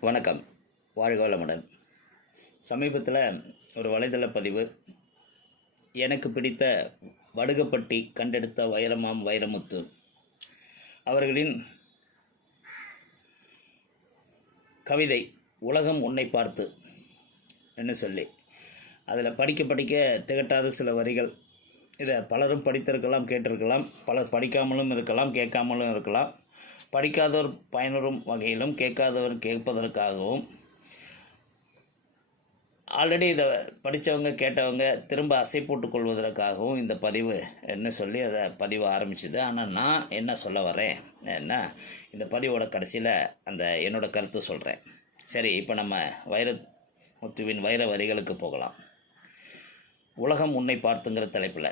வணக்கம். வாழ்க வளமுடன். சமீபத்தில் ஒரு வலைதள பதிவு எனக்கு பிடித்த வடுகப்பட்டி கண்டெடுத்த வைரமாம் வைரமுத்து அவர்களின் கவிதை உலகம் உன்னை பார்த்து என்று சொல்லி. அதில் படிக்க படிக்க திகட்டாத சில வரிகள். இதை பலரும் படித்திருக்கலாம் கேட்டிருக்கலாம். பலர் படிக்காமலும் இருக்கலாம் கேட்காமலும் இருக்கலாம். படிக்காதவர் பயனுறும் வகையிலும் கேட்காதவர் கேட்பதற்காகவும் ஆல்ரெடி இதை படித்தவங்க கேட்டவங்க திரும்ப அசை போட்டு கொள்வதற்காகவும் இந்த பதிவு என்ன சொல்லி அதை பதிவு ஆரம்பிச்சுது. ஆனால் நான் என்ன சொல்ல வரேன்? என்ன இந்த பதிவோட கடைசியில் அந்த என்னோட கருத்து சொல்கிறேன் சரி இப்போ நம்ம வைர முத்துவின் வைர வரிகளுக்கு போகலாம். உலகம் உன்னை பார்த்துங்கிற தலைப்பில்.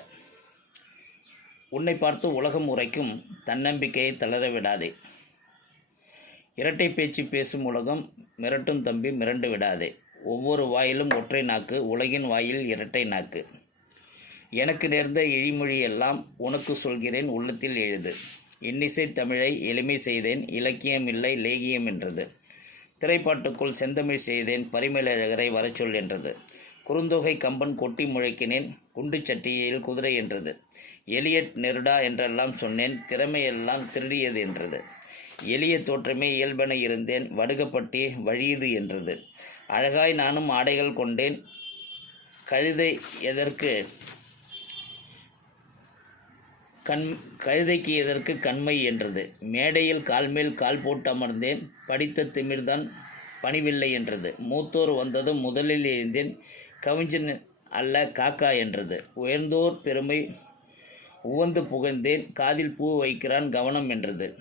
உன்னை பார்த்து உலகம் உரைக்கும் தன்னம்பிக்கையை தளர விடாதே. இரட்டை பேச்சு பேசும் உலகம் மிரட்டும் தம்பி மிரண்டு விடாதே. ஒவ்வொரு வாயிலும் ஒற்றை நாக்கு உலகின் வாயில் இரட்டை நாக்கு. எனக்கு நேர்ந்த இழிமொழி எல்லாம் உனக்கு சொல்கிறேன் உள்ளத்தில் எழுது. இன்னிசை தமிழை எளிமை செய்தேன் இலக்கியம் இல்லை லேகியம் என்றது. திரைப்பாட்டுக்குள் செந்தமிழ் செய்தேன் பரிமேலழகரை வரச்சொல் என்றது. குறுந்தொகை கம்பன் கொட்டி முழக்கினேன் குண்டு சட்டியில் குதிரை என்றது. எலியட் நெருடா என்றெல்லாம் சொன்னேன் திறமையெல்லாம் திருடியது என்றது. எளிய தோற்றமே இயல்பென இருந்தேன் வடுகப்பட்டி வழியுது என்றது. அழகாய் நானும் ஆடைகள் கொண்டேன் கழுதை எதற்கு கண் கழுதைக்கு எதற்கு கண்மை என்றது. மேடையில் கால்மேல் கால் போட்டு அமர்ந்தேன் படித்த திமிர்தான் பணிவில்லை என்றது. மூத்தோர் வந்ததும் முதலில் எழுந்தேன் கவிஞன் அல்ல காக்கா என்றது. உயர்ந்தோர் பெருமை உவந்து புகழ்ந்தேன். காதில் பூ வைக்கிறான் கவனம் என்றது.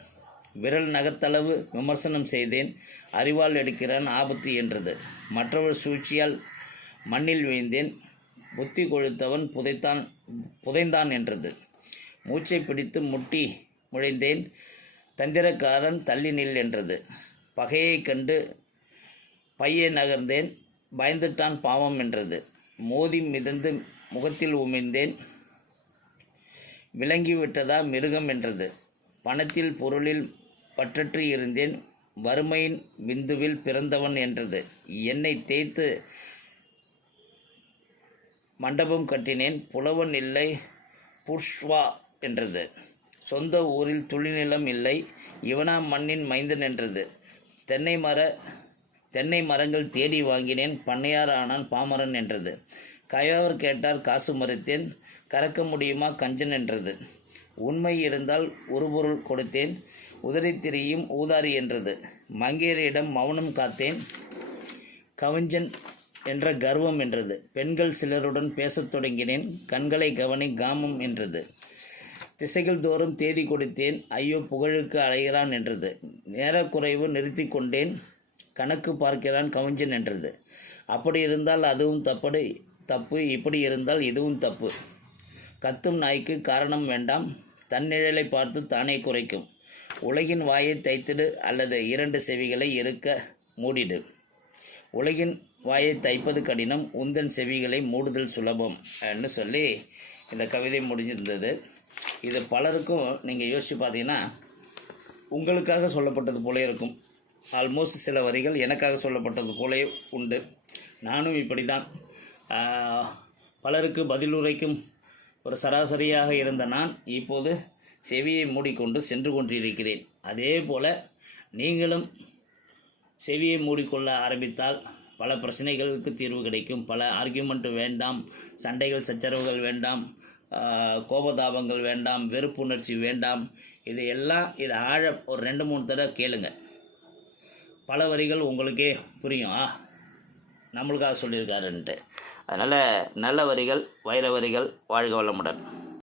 விரல் நகத்தளவு விமர்சனம் செய்தேன். அறிவால் எடுக்கிறான் ஆபத்து என்றது. மற்றவர் சூழ்ச்சியால் மண்ணில் வீழ்ந்தேன். புத்தி கொழுத்தவன் புதைத்தான் புதைந்தான் என்றது. மூச்சை பிடித்து முட்டி முழைந்தேன் தந்திரக்காரன் தள்ளி நில் என்றது. பகையைக் கண்டு பையை நகர்ந்தேன். பயந்துட்டான் பாவம் என்றது. மோதி மிதந்து முகத்தில் உமிழ்ந்தேன். விளங்கிவிட்டதா மிருகம் என்றது. பணத்தில் பொருளில் பற்றற்று இருந்தேன். வறுமையின் விந்துவில் பிறந்தவன் என்றது. என்னை தேய்த்து மண்டபம் கட்டினேன். புலவன் இல்லை புஷ்வா என்றது. சொந்த ஊரில் துளிநிலம் இல்லை. இவனா மண்ணின் மைந்தன் என்றது. தென்னை மர தென்னை மரங்கள் தேடி வாங்கினேன் பண்ணையார் ஆனான் பாமரன் என்றது. கயவர் கேட்டார் காசு மறுத்தேன் கறக்க முடியுமா? கஞ்சன் என்றது. உண்மை இருந்தால் ஒரு பொருள் கொடுத்தேன் உதறி திரியும் ஊதாரி என்றது. மங்கையரிடம் மௌனம் காத்தேன் கவிஞன் என்ற கர்வம் என்றது. பெண்கள் சிலருடன் பேசத் தொடங்கினேன் கண்களை கவனி காமம் என்றது. திசைகள் தோறும் தேதி கொடுத்தேன் ஐயோ புகழுக்கு அலைகிறான் என்றது. நேரக்குறைவு நிறுத்தி கொண்டேன் கணக்கு பார்க்கிறான் கவிஞ்சு நின்றது அப்படி இருந்தால் அதுவும் தப்படு தப்பு இப்படி இருந்தால் இதுவும் தப்பு. கத்தும் நாய்க்கு காரணம் வேண்டாம். தன்னிழலை பார்த்து தானே குறைக்கும். உலகின் வாயை தைத்திடு அல்லது இரண்டு செவிகளை இருக்க மூடிடு. உலகின் வாயை தைப்பது கடினம் உந்தன் செவிகளை மூடுதல் சுலபம் என்று சொல்லி இந்த கவிதை முடிஞ்சிருந்தது. இது பலருக்கும் நீங்கள் யோசித்து பார்த்தீங்கன்னா உங்களுக்காக சொல்லப்பட்டது போல இருக்கும். ஆல்மோஸ்ட் சில வரிகள் எனக்காக சொல்லப்பட்டது போலே உண்டு. நானும் இப்படி தான் பலருக்கு பதிலுரைக்கும் ஒரு சராசரியாக இருந்த நான் இப்போது செவியை மூடிக்கொண்டு சென்று கொண்டிருக்கிறேன். அதே போல் நீங்களும் செவியை மூடிக்கொள்ள ஆரம்பித்தால் பல பிரச்சனைகளுக்கு தீர்வு கிடைக்கும். பல ஆர்கியூமெண்ட் வேண்டாம் சண்டைகள் சச்சரவுகள் வேண்டாம் கோபதாபங்கள் வேண்டாம் வெறுப்புணர்ச்சி வேண்டாம். இது எல்லாம் இதை ஆழ ஒரு ரெண்டு மூணு தடவை கேளுங்கள் பல வரிகள் உங்களுக்கே புரியும். ஆ நம்மளுக்காக சொல்லியிருக்காருன்ட்டு. அதனால் நல்ல வரிகள் வைர வரிகள் வாழ்க வளமுடன்.